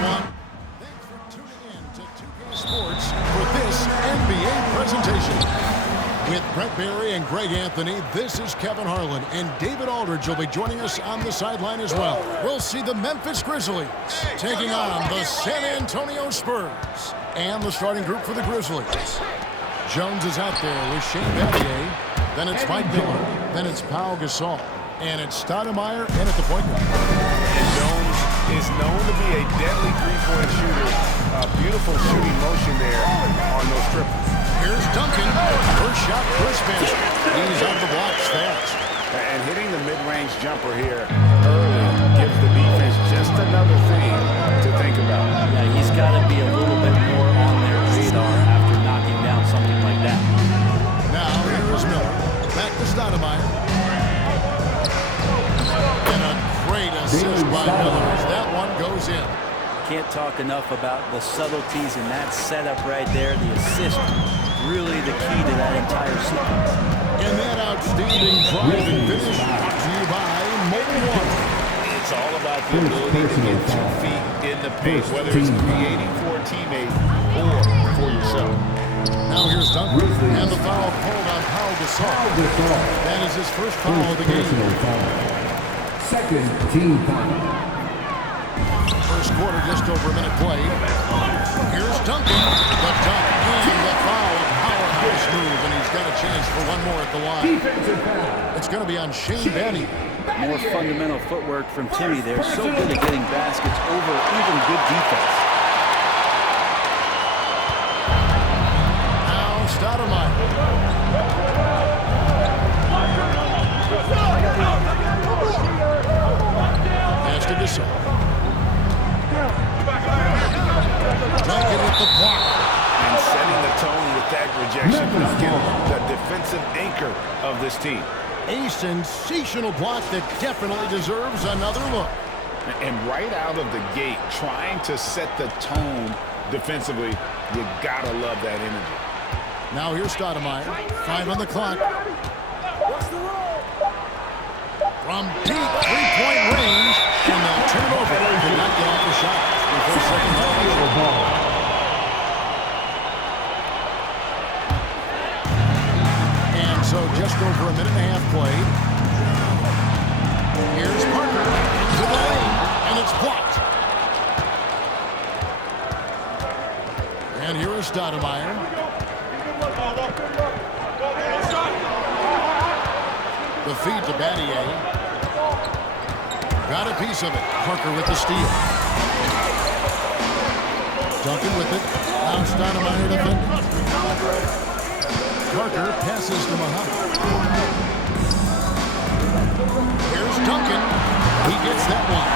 everyone. Thanks for tuning in to 2K Sports for this NBA presentation. With Brent Barry and Greg Anthony, this is Kevin Harlan, and David Aldridge will be joining us on the sideline as well. We'll see the Memphis Grizzlies taking on the San Antonio Spurs. And the starting group for the Grizzlies. Jones is out there with Shane Battier. Then it's Mike Miller. Then it's Pau Gasol. And it's Stoudemire in at the point guard. And Jones is known to be a deadly three-point shooter. Beautiful shooting motion there on those triples. Here's Duncan. First shot, first basket. He's out of the blocks fast. And hitting the mid-range jumper here early gives the defense just another thing to think about. Yeah, he's got to be a little bit more on their radar after knocking down something like that. Now here is Miller. Back to Stoudemire. And a great assist by Miller as that one goes in. Can't talk enough about the subtleties in that setup right there. The assist, really the key to that entire sequence. And that outstanding drive and finish brought to you by Mobile One. It's all about the ability to get 2 feet in the paint, whether it's creating for a teammate or for yourself. Now here's Duncan, and the foul called on Pau Gasol. That is his first foul of the game. Second team foul. First quarter, just over a minute played. Here's Duncan. The dunk and the foul. Powerhouse move, and he's got a chance for one more at the line. It's going to be on Shane Battier. More fundamental footwork from Timmy there. So good at getting baskets over even good defense. Now Stoudemire. Pass to Gasol. Duncan with the block. And setting the tone with that rejection. Duncan, the defensive anchor of this team. A sensational block that definitely deserves another look. And right out of the gate, trying to set the tone defensively, you gotta love that energy. Now here's Stoudemire. 5 on the clock. From deep three-point range, and they'll turn over. Did not get off the shot before second ball. And so just over a minute and a half played. Here's Parker into the lane, and it's blocked. And here is Stoudemire. The feed to Battier. Got a piece of it. Parker with the steal. Duncan with it. Now Stoudemire defending. Parker passes to Muhammad. Here's Duncan. He gets that one.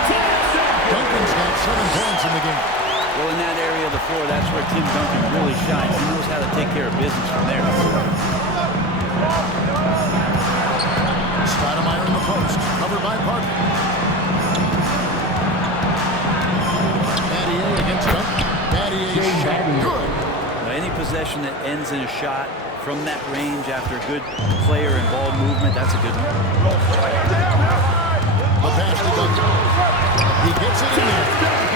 Duncan's got 7 points in the game. Well, in that area of the floor, that's where Tim Duncan really shines. He knows how to take care of business from there. Stoudemire in the post. Covered by Parker. Battier against Duncan. Battier's shot. Good. Now, any possession that ends in a shot from that range after good player and ball movement, that's a good one. The pass to Duncan. He gets it in there.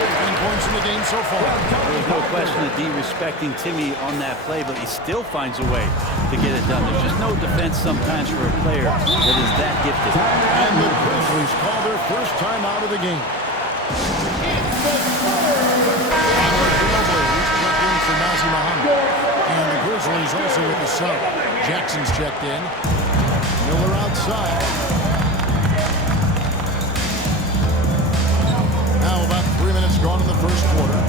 15 points in the game so far. There's no question of D respecting Timmy on that play, but he still finds a way to get it done. There's just no defense sometimes for a player that is that gifted. And the Grizzlies call their first time out of the game. For Nazr Mohammed. And the Grizzlies also with the sub. Jackson's checked in. Miller outside. Now about 3 minutes gone in the first quarter.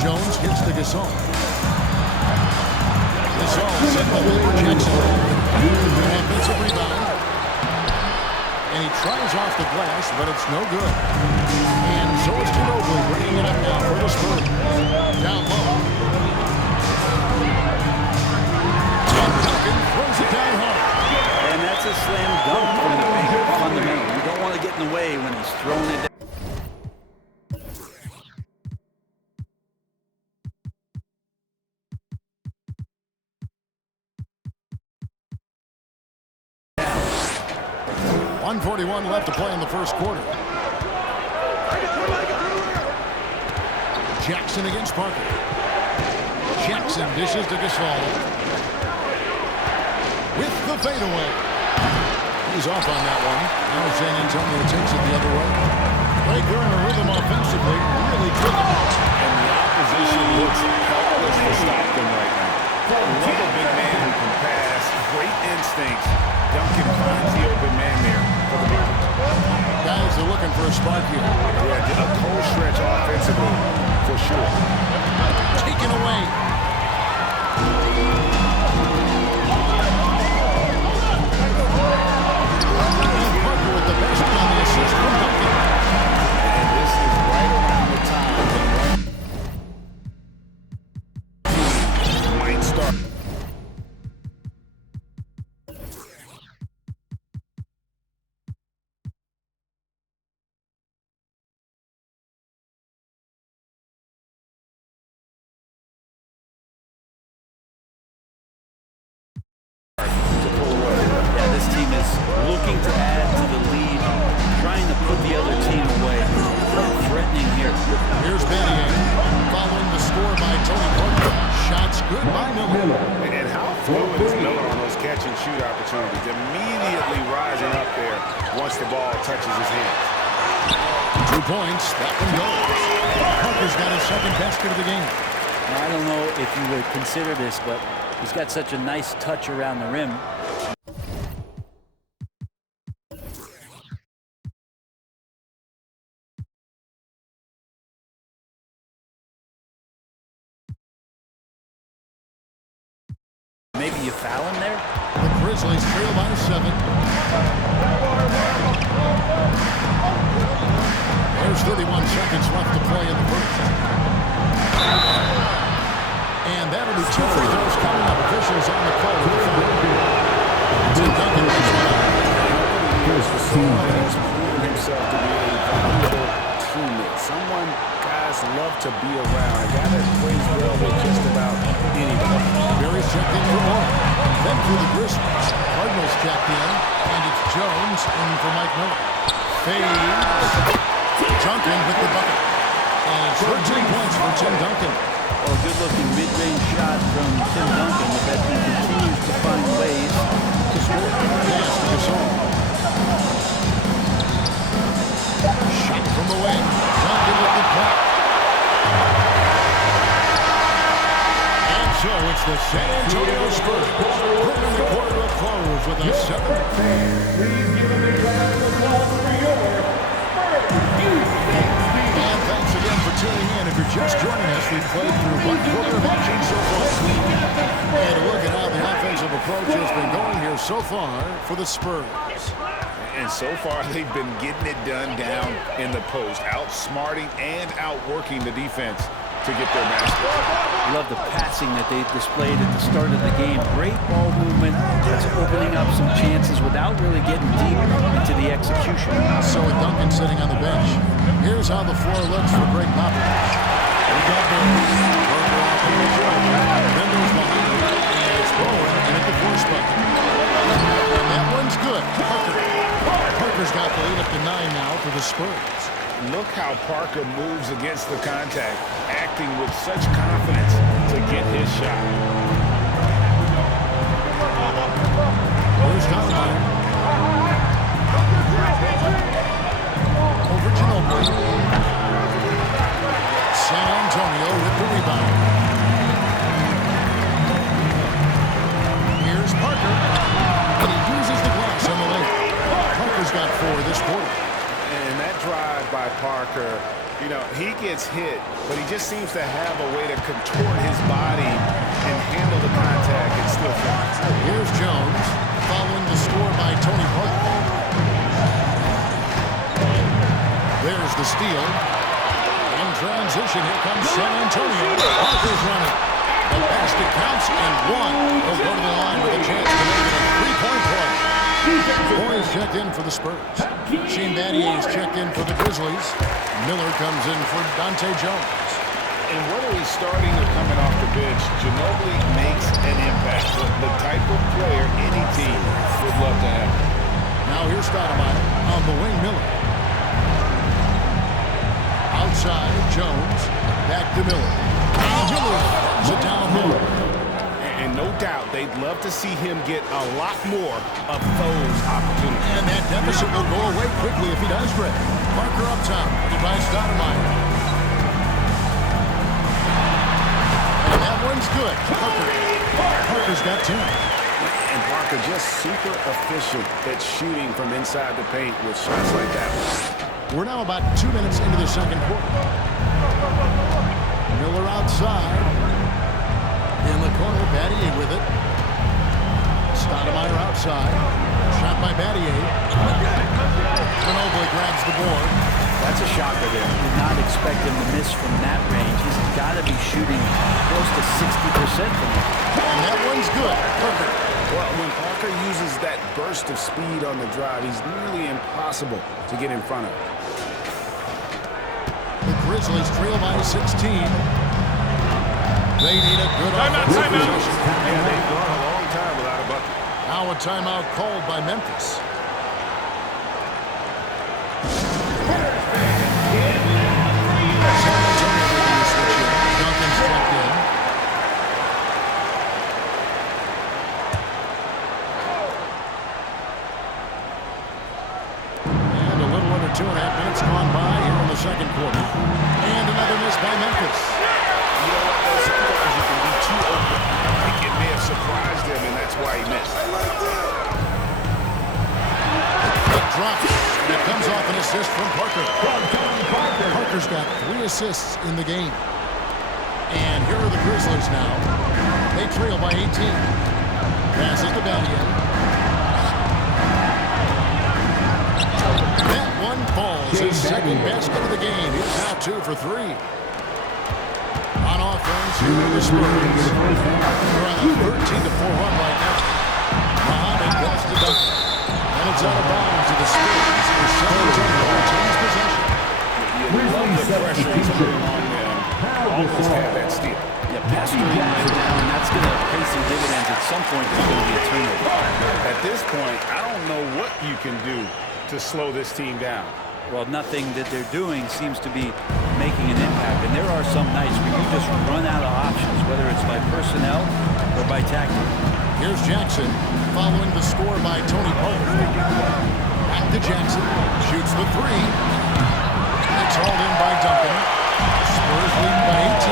Jones hits to Gasol. Gasol set the lead for Jackson. Offensive rebound. And he tries off the glass, but it's no good. And so it's Ginobili bringing it up now for the Spurs. Down low. And Duncan throws it down hard. And that's a slam dunk from the big fundamental. You don't want to get in the way when he's throwing it down. .141 left to play in the first quarter. Jackson against Parker. Jackson dishes to Gasol. With the fadeaway. He's off on that one. Now San Antonio takes it the other way. Right, they're in a rhythm offensively. Really clicking. And the opposition looks helpless to stop them right now. Love a big man who can pass. Great instincts. Duncan finds the open man there for the Mavericks. Guys are looking for a spark here. Yeah, a cold stretch offensively, for sure. Taken away. Parker with the basket on the assist from Duncan. And this is right around the time when might start. Looking to add to the lead, trying to put the other team away. Threatening here. Here's Battier following the score by Tony Parker. Shots good by Miller. And how fluid is Miller on those catch and shoot opportunities? Immediately rising up there once the ball touches his hands. 2 points. That one goes. Parker's got his second basket of the game. Now, I don't know if you would consider this, but he's got such a nice touch around the rim. Maybe you foul him there? The Grizzlies trail by 7. There's 31 seconds left to play in the first. And that'll be 2 free throws coming up. Officials on the call for the foul. Tim Duncan makes one out. Here's the scene. He's proven himself to be a valuable teammate. Someone guys love to be around. A guy that plays well with just about anybody. Barry's checked in for Warren. Then for the Grizzlies. Cardinals checked in. And it's Jones in for Mike Miller. Fades. Duncan with the bucket. And it's 13 points for Tim Duncan. Oh, good-looking mid-range shot from Tim Duncan. The veteran continues to find ways to score. Pass to Gasol. Shot from the wing. Duncan with the block. And so it's the San Antonio Spurs bringing the quarter to a close with a 7. And thanks again for tuning in. If you're just joining us, we've played through 1 quarter of action so far. And a look at how the offensive approach has been going here so far for the Spurs. And so far, they've been getting it done down in the post, outsmarting and outworking the defense to get their basket. Love the passing that they displayed at the start of the game. Great ball movement. That's opening up some chances without really getting deep into the execution. So with Duncan sitting on the bench, here's how the floor looks for Greg Popovich. We got Barnes. Parker off in the corner. Then there's behind him. And it's Bowen in at the 4 spot. And that one's good. Parker's got the lead up to 9 now for the Spurs. Look how Parker moves against the contact, acting with such confidence to get his shot. Here's Stoudemire. Over Ginobili. San Antonio with the rebound. Here's Parker. And he uses the glass on the lane. Parker's got 4 this quarter. And that drive by Parker, you know, he gets hit, but he just seems to have a way to contort his body and handle the contact and still fly. Here's Jones following the score by Tony Parker. There's the steal. In transition, here comes San Antonio. Parker's running. The basket counts, and 1 will go to the line with a chance to make it a 3-point play. Boys checked in for the Spurs. Shane Battier is checked in for the Grizzlies. Miller comes in for Dante Jones. And whether he's starting or coming off the bench, Ginobili makes an impact. The type of player any team would love to have. Now here's Stoudemire on the wing. Miller. Outside, Jones. Back to Miller. Miller throws it down hard. And no doubt, they'd love to see him get a lot more of those opportunities. And that deficit will go away quickly if he does, Greg. Parker up top, ready by Stoudemire. And that one's good. Parker's got 10. And Parker just super efficient at shooting from inside the paint with shots like that. We're now about 2 minutes into the second quarter. Miller outside. In the corner, Battier with it. Stoudemire outside. Shot by Battier. Ginobili grabs the board. That's a shocker there. Did not expect him to miss from that range. He's got to be shooting close to 60% from it. And that one's good. Perfect. Well, when Parker uses that burst of speed on the drive, he's nearly impossible to get in front of. The Grizzlies trail by 16. They need a good offensive possession. Yeah, they've gone a long time without a bucket. Now a timeout called by Memphis. San Antonio making the switch here. Duncan's checked in. And a little under 2.5 minutes gone by here in the second quarter. And another miss by Memphis. You know what, though? Sometimes you can be too open. I think it may have surprised him, and that's why he missed. It drops. And it comes off an assist from Parker. Parker's got 3 assists in the game. And here are the Grizzlies now. They trail by 18. Passes to Battier. That one falls. His second basket of the game. He's now 2 for 3. On offense, here are the Spurs. They're on a 13-4 run right now. Muhammad goes to Duncan. And it's out of bounds to the Spurs. The San Antonio retains possession. You love the pressure he's putting on them. Almost had that steal. Yeah, pastoring right down, and that's going to pay some dividends. At some point, there's going to be a turnover. At this point, I don't know what you can do to slow this team down. Well, nothing that they're doing seems to be making an impact. And there are some nights where you just run out of options, whether it's by personnel or by tactic. Here's Jackson following the score by Tony Parker. Back to Jackson. Shoots the 3. It's hauled in by Duncan. Spurs leading by 18.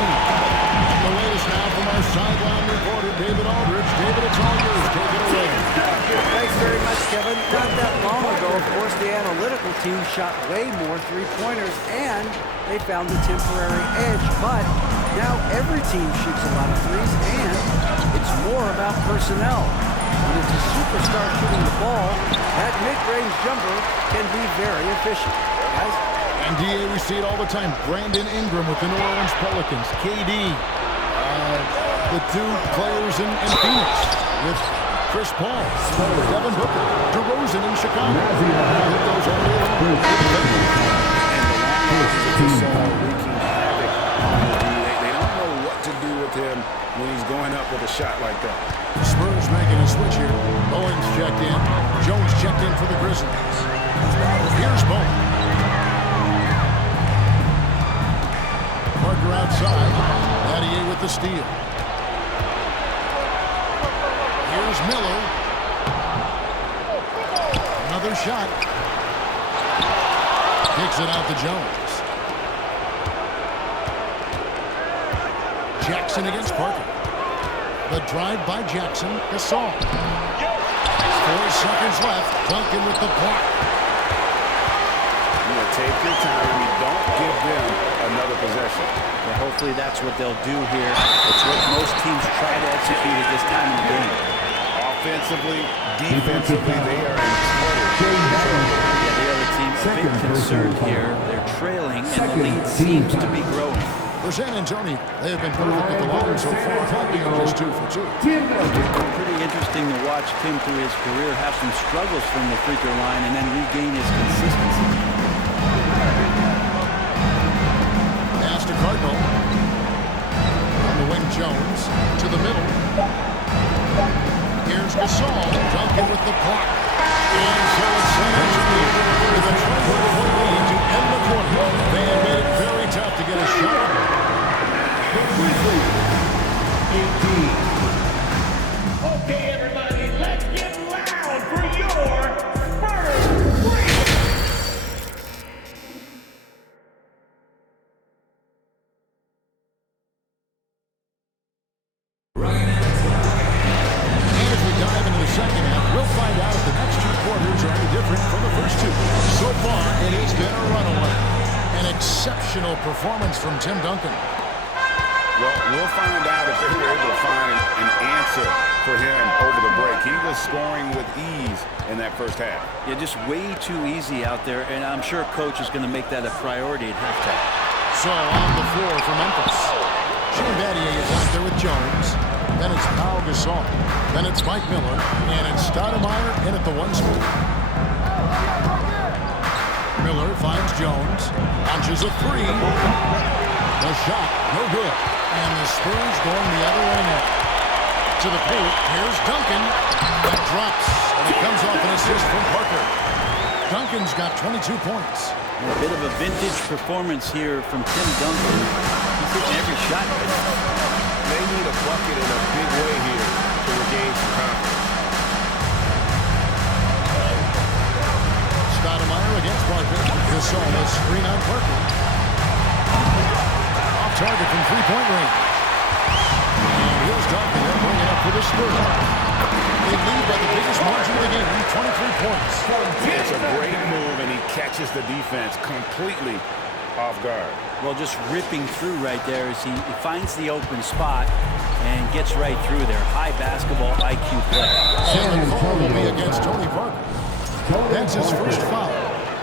The latest now from our sideline reporter, David Aldridge. David, it's all yours. Take it away. Thanks very much, Kevin. Not that long ago, of course, the analytical team shot way more three-pointers, and they found a temporary edge. But now every team shoots a lot of threes, and it's more about personnel. When it's a superstar shooting the ball, that mid-range jumper can be very efficient. Guys? And DA, we see it all the time. Brandon Ingram with the New Orleans Pelicans. KD, the 2 players in Phoenix with Chris Paul, Devin Booker, DeRozan in Chicago. It goes all the way along. They don't know what to do with him when he's going up with a shot like that. Spurs making a switch here. Owens checked in. Jones checked in for the Grizzlies. Here's Bowen. Parker outside. Battier with the steal. Here's Miller. Another shot. Kicks it out to Jones. Jackson against Parker. The drive by Jackson. Gasol. 4 seconds left. Duncan with the block. You know, take your time. You don't give them another possession. And hopefully that's what they'll do here. It's what most teams try to execute at this time in the game. Offensively, defensively, they are in total. Yeah, the other team a bit concerned here. They're trailing, and the lead seems to be growing. For San Antonio, they have been perfect at the line so far, being just 2 for 2. Pretty interesting to watch Tim through his career have some struggles from the free throw line and then regain his consistency. Pass to Cardinal. On the wing, Jones to the middle. Here's Gasol. Duncan with the block. And so it's San Antonio with a 20-point lead to end the quarter. They have made it very tough to get a shot Okay, everybody, let's get loud for your Spurs Ravens! And as we dive into the second half, we'll find out if the next two quarters are any different from the first two. So far, it has been a runaway. An exceptional performance from Tim Duncan. Well, we'll find out if they were able to find an answer for him over the break. He was scoring with ease in that first half. Yeah, just way too easy out there, and I'm sure Coach is going to make that a priority at halftime. So on the floor for Memphis. Shane Battier is out there with Jones. Then it's Pau Gasol. Then it's Mike Miller. And it's Stoudemire in at the one spot. Miller finds Jones. Launches a three. The shot, no good. And the Spurs going the other way now. To the paint, here's Duncan. That drops, and it comes off an assist from Parker. Duncan's got 22 points. A bit of a vintage performance here from Tim Duncan. He's hitting every shot right now. They need a bucket in a big way here to regain some confidence. Stoudemire against Parker. Gasol has screen on Parker. Off target from three-point range. And here's Duncan. They'll bring it up for the Spurs. They lead by the biggest margin of the game, 23 points. It's a great move, and he catches the defense completely off guard. Well, just ripping through right there as he finds the open spot and gets right through there. High basketball IQ play. And the foul will be against Tony Parker. That's his first foul.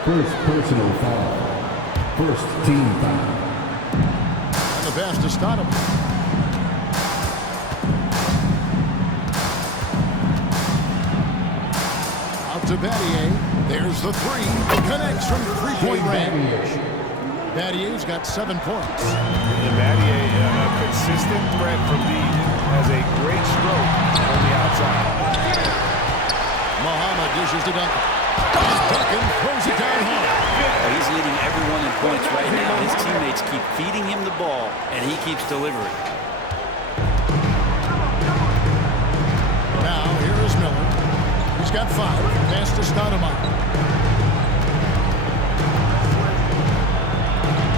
First personal foul. First team foul. And the pass to Stoudemire. To Battier. There's the three. Connects from three-point range. Battier's got 7 points. And Battier, a consistent threat from deep, has a great stroke on the outside. Muhammad dishes to Duncan. Duncan throws it down hard. He's leading everyone in points right now. His teammates keep feeding him the ball, and he keeps delivering. Now, here is Miller. He's got 5. Pass to Stoudemire.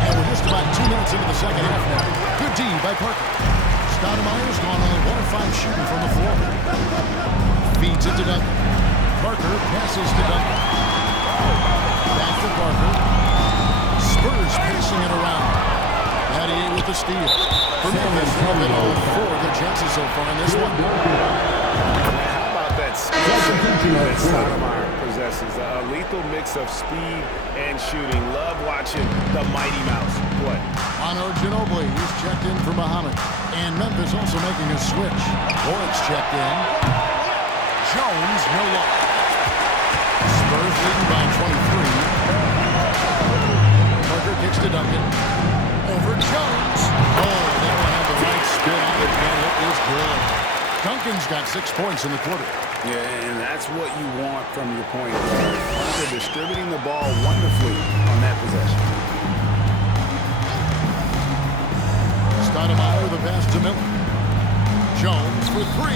And we're just about 2 minutes into the second half now. Good D by Parker. Stoudemire's gone only 1 of 5 shooting from the floor. Feeds it to Duncan. Parker passes to Duncan. Back to Parker. Spurs passing it around. Battier with the steal. For Memphis, they've been 0-4 their chances so far in this one. That Stoudemire possesses a lethal mix of speed and shooting. Love watching the Mighty Mouse play. Manu Ginobili, he's checked in for Muhammad. And Memphis also making a switch. Lawrence checked in. Jones, no luck. Spurs leading by 23. Parker kicks to Duncan. Over Jones. Oh, they don't have the right spin on it, and it is good. Duncan's got 6 points in the quarter. Yeah, and that's what you want from your point guard. They're distributing the ball wonderfully on that possession. Stoudemire the pass to Miller. Jones for 3.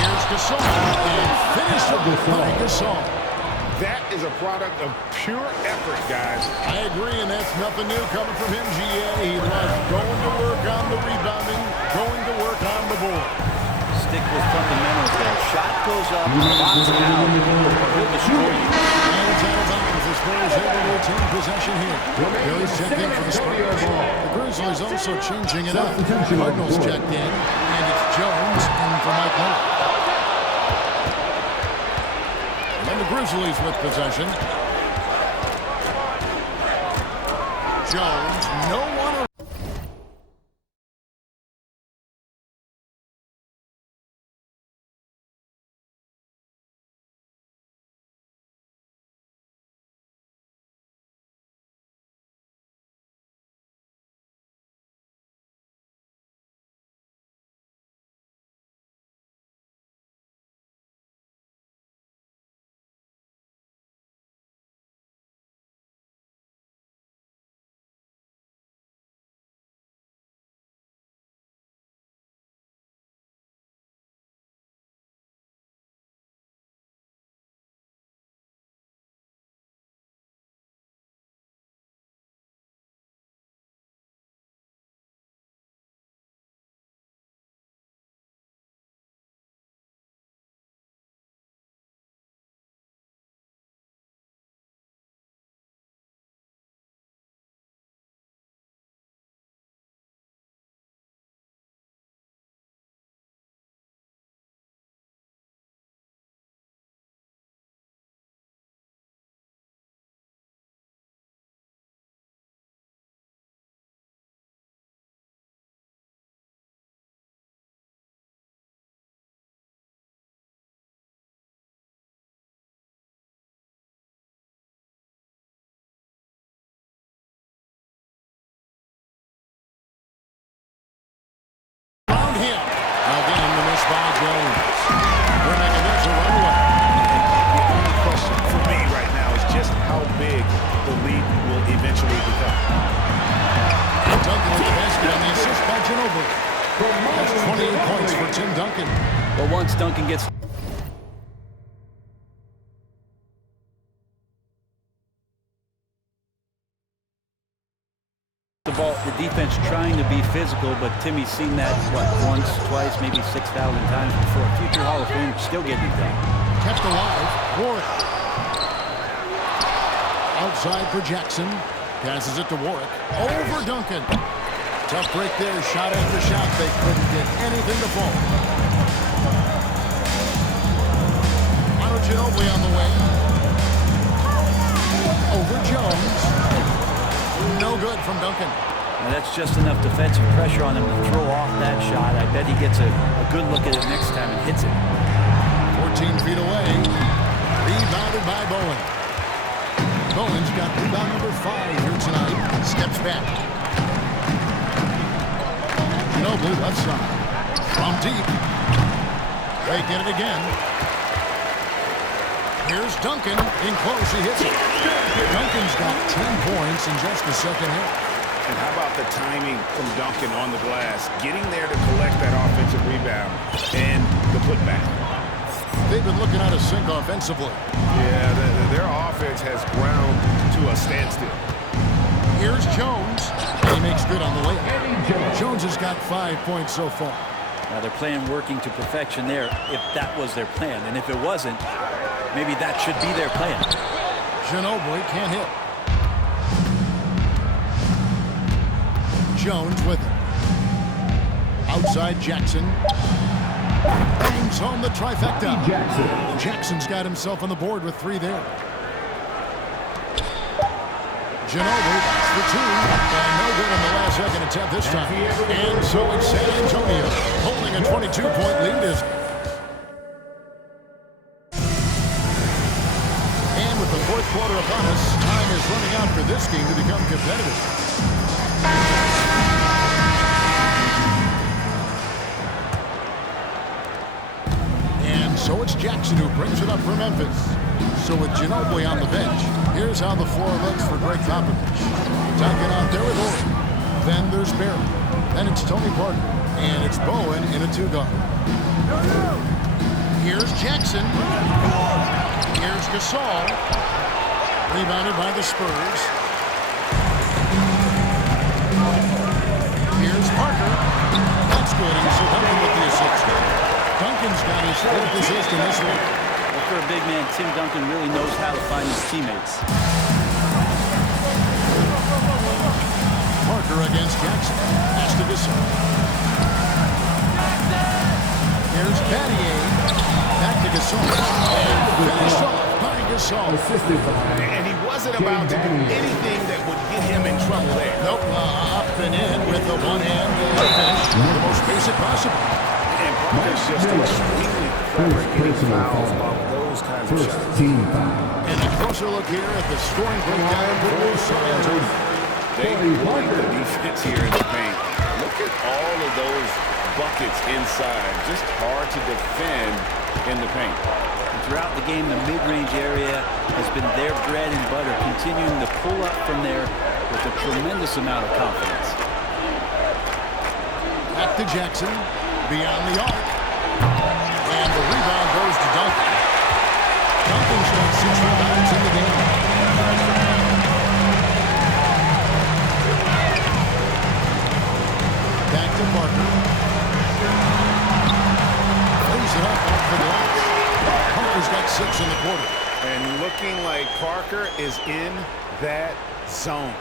Here's Gasol. And finished off by Gasol. That is a product of pure effort, guys. I agree, and that's nothing new coming from him, GA. He loves going to work on the rebounding, going to work on the board. Stick with fundamentals there. Shot goes up, box out, he'll destroy you. And it's out of bounds. The Spurs able to retain possession here. Billy's checked in for the Spurs. The Grizzlies also changing it up. Cardinals checked in, and it's Jones in for Mike Miller. And the Grizzlies with possession. Jones, no one defensively. That's 28 points for Tim Duncan. But once Duncan gets the ball, the defense trying to be physical, but Timmy's seen that, what, once, twice, maybe 6,000 times before. Future Hall of Fame, still getting it done. Kept alive. Warwick. Outside for Jackson. Passes it to Warwick. Over Duncan. Tough break there. Shot after shot. They couldn't get anything to fall. Ginobili on the way. Over Jones. No good from Duncan. Now that's just enough defensive pressure on him to throw off that shot. I bet he gets a good look at it next time and hits it. 14 feet away. Rebounded by Bowen. Bowen's got rebound number 5 here tonight. Steps back. Ginobili left side. From deep. They get it again. Here's Duncan. In close, he hits it. Duncan's got 10 points in just the second half. And how about the timing from Duncan on the glass? Getting there to collect that offensive rebound and the putback. They've been looking at a sink offensively. Yeah, their offense has ground to a standstill. Here's Jones. He makes good on the layup. Jones has got 5 points so far. Now they're playing working to perfection there, if that was their plan. And if it wasn't, maybe that should be their plan. Ginobili can't hit. Jones with it. Outside Jackson. Bangs home the trifecta. Jackson's got himself on the board with 3 there. Ginobili for 2. And no good in the last second attempt this time. And so it's San Antonio holding a 22-point lead as the fourth quarter upon us. Time is running out for this game to become competitive. And so it's Jackson who brings it up for Memphis. So with Ginobili on the bench, here's how the floor looks for Greg Popovich. Duncan out there with Horton. Then there's Barry. Then it's Tony Parker. And it's Bowen in a 2-guard. Here's Jackson. Here's Gasol. Rebounded by the Spurs. Here's Parker. That's good. And so Duncan with the assist. Duncan's got his 4th assist in this one. Well, for a big man, Tim Duncan really knows how to find his teammates. Parker against Jackson. Pass to Gasol. Here's Battier. Back to Gasol. And finished off by Gasol. And he wasn't about to do anything that would get him in trouble there. Nope. Up and in with the one-hand finish. The most basic possible. And Parker's just extremely clever getting fouls off those kinds of shots. And a closer look here at the scoring breakdown for San Antonio. They like the defense here in the paint. Look at all of those buckets inside. Just hard to defend in the paint. And throughout the game, the mid-range area has been their bread and butter, continuing to pull up from there with a tremendous amount of confidence. Back to Jackson, beyond the arc. And the rebound goes to Duncan. Duncan's got 6 rebounds in the game. Back to Parker. Throws it up off the glass. Parker's got 6 in the quarter. And looking like Parker is in that zone.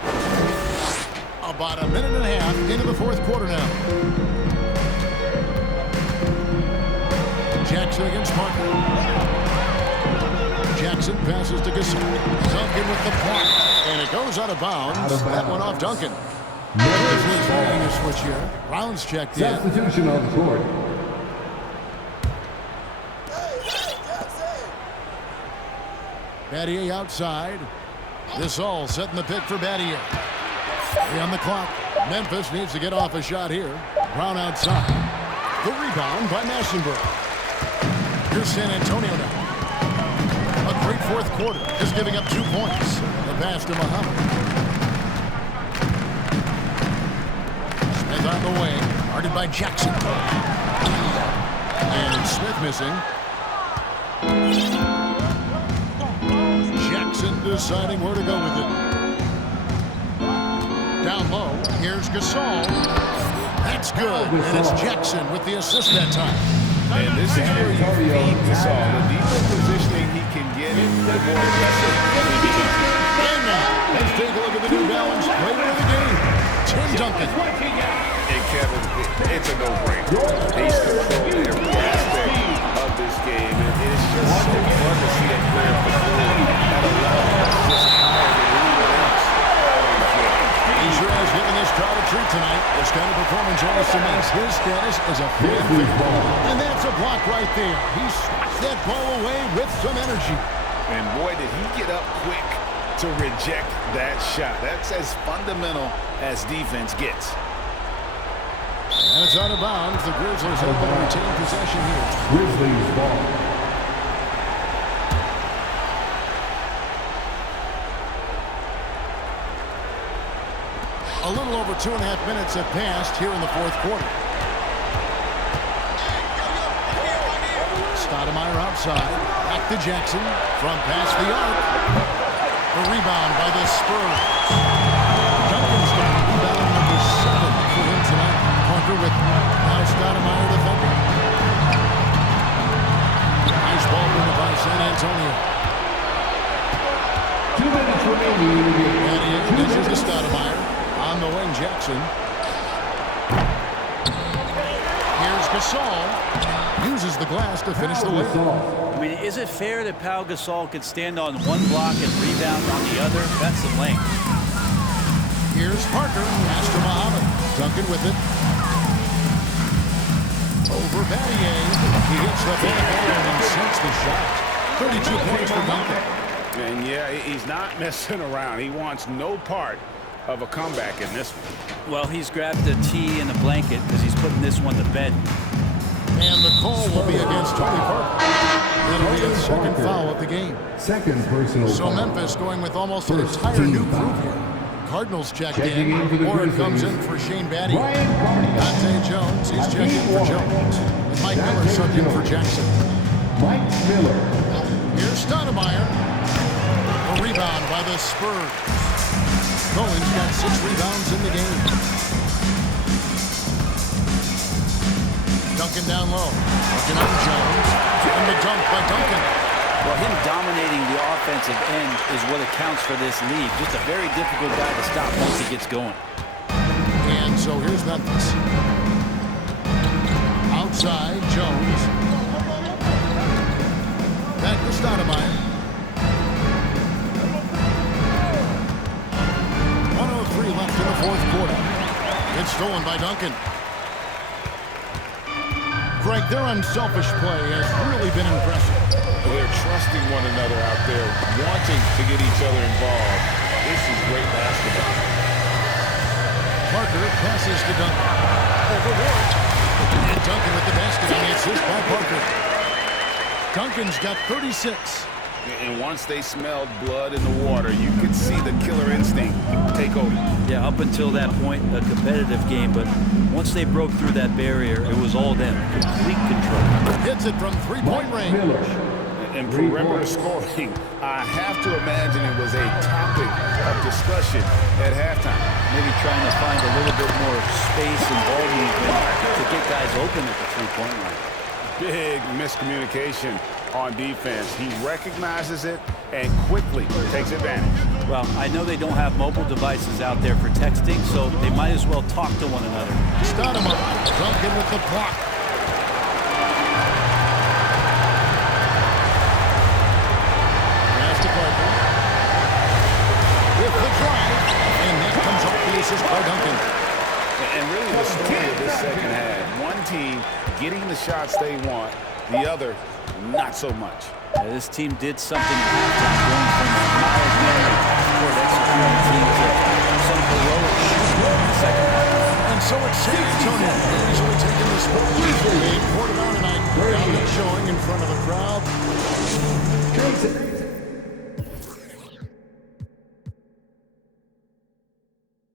About a minute and a half into the 4th quarter now. Jackson against Parker. Jackson passes to Gasol. Duncan with the block. And it goes out of bounds. That one off Duncan. Grizzlies making a switch here. Rounds checked in. Substitution on the court. Battier outside. This all setting the pick for Battier. 3 on the clock. Memphis needs to get off a shot here. Brown outside. The rebound by Massenberg. Here's San Antonio now. A great 4th quarter. Just giving up 2 points. The pass to Muhammad. Smith on the wing. Guarded by Jackson. And Smith missing. Jackson deciding where to go with it. Down low, here's Gasol. That's good, and it's Jackson with the assist that time. And this is where you feed Gasol. The deeper positioning he can get, the more aggressive he becomes. And now, let's take a look at the New Balance player of the game, Tim Duncan. And Kevin, it's a no-brainer. He's controlling every aspect of this game. And it's just so fun to see that player perform at a level that's just higher than anyone else. He sure has given this crowd a treat tonight. This kind of performance only cements his status as a fan favorite. And that's a block right there. He swats that ball away with some energy. And boy, did he get up quick to reject that shot. That's as fundamental as defense gets. And it's out of bounds. The Grizzlies have been retained possession here. Grizzlies ball. A little over 2.5 minutes have passed here in the fourth quarter. Stoudemire outside. Back to Jackson. From past the arc. A rebound by the Spurs. Duncan's got rebound number 7 for him tonight. Parker with now Stoudemire defending. Nice ball movement by San Antonio. 2 minutes remaining in the game. And he introduces to Stoudemire. On the wing, Jackson. Here's Gasol. Uses the glass to finish the layup. I mean, is it fair that Pau Gasol could stand on one block and rebound on the other? That's some length. Here's Parker. Pass to Muhammad. Duncan with it. Over Battier. He hits the ball and sinks the shot. 32 points for Duncan. And yeah, he's not messing around. He wants no part of a comeback in this one. Well, he's grabbed a tee and a blanket because he's putting this one to bed. And the call will be against Tony Parker. That'll be his second foul of the game. Second personal So foul. Memphis going with almost an First entire team new foul. group here. Cardinals checked Checking in for in. the Warren comes Grizzlies. in for Shane Battier. Ryan Carter. Dante Jones, he's checking for Jones. And Mike Miller subbed in for Jackson. Mike Miller. Here's Stoudemire. A rebound by the Spurs. Cohen's got 6 rebounds in the game. Duncan down low. Looking on Jones. And the dunk by Duncan. Well, him dominating the offensive end is what accounts for this lead. Just a very difficult guy to stop once he gets going. And so here's Memphis. Outside, Jones. Back to Stoudemire. 1:03 left in the fourth quarter. It's stolen by Duncan. Greg, their unselfish play has really been impressive. They're trusting one another out there, wanting to get each other involved. This is great basketball. Parker passes to Duncan. Over Warren. And Duncan with the basket on the assist by Parker. Duncan's got 36. And once they smelled blood in the water, you could see the killer instinct take over. Yeah, up until that point, a competitive game, but once they broke through that barrier, it was all them. Complete control. Hits it from three-point range. Miller. And perimeter scoring, I have to imagine it was a topic of discussion at halftime. Maybe trying to find a little bit more space and ball movement to get guys open at the three-point line. Big miscommunication on defense. He recognizes it and quickly takes advantage. Well, I know they don't have mobile devices out there for texting, so they might as well talk to one another. Stoudemire. Duncan with the block. Pass to Parker. With the drive. And that comes off the assist by Duncan. And really the story of this second half, one team getting the shots they want, the other not so much. This team did something at halftime, going from a mild manner toward executing team to some heroic shooting in the second half. And so it's San Antonio easily taking this ball. They poured it on tonight. Dominant showing in front of the crowd.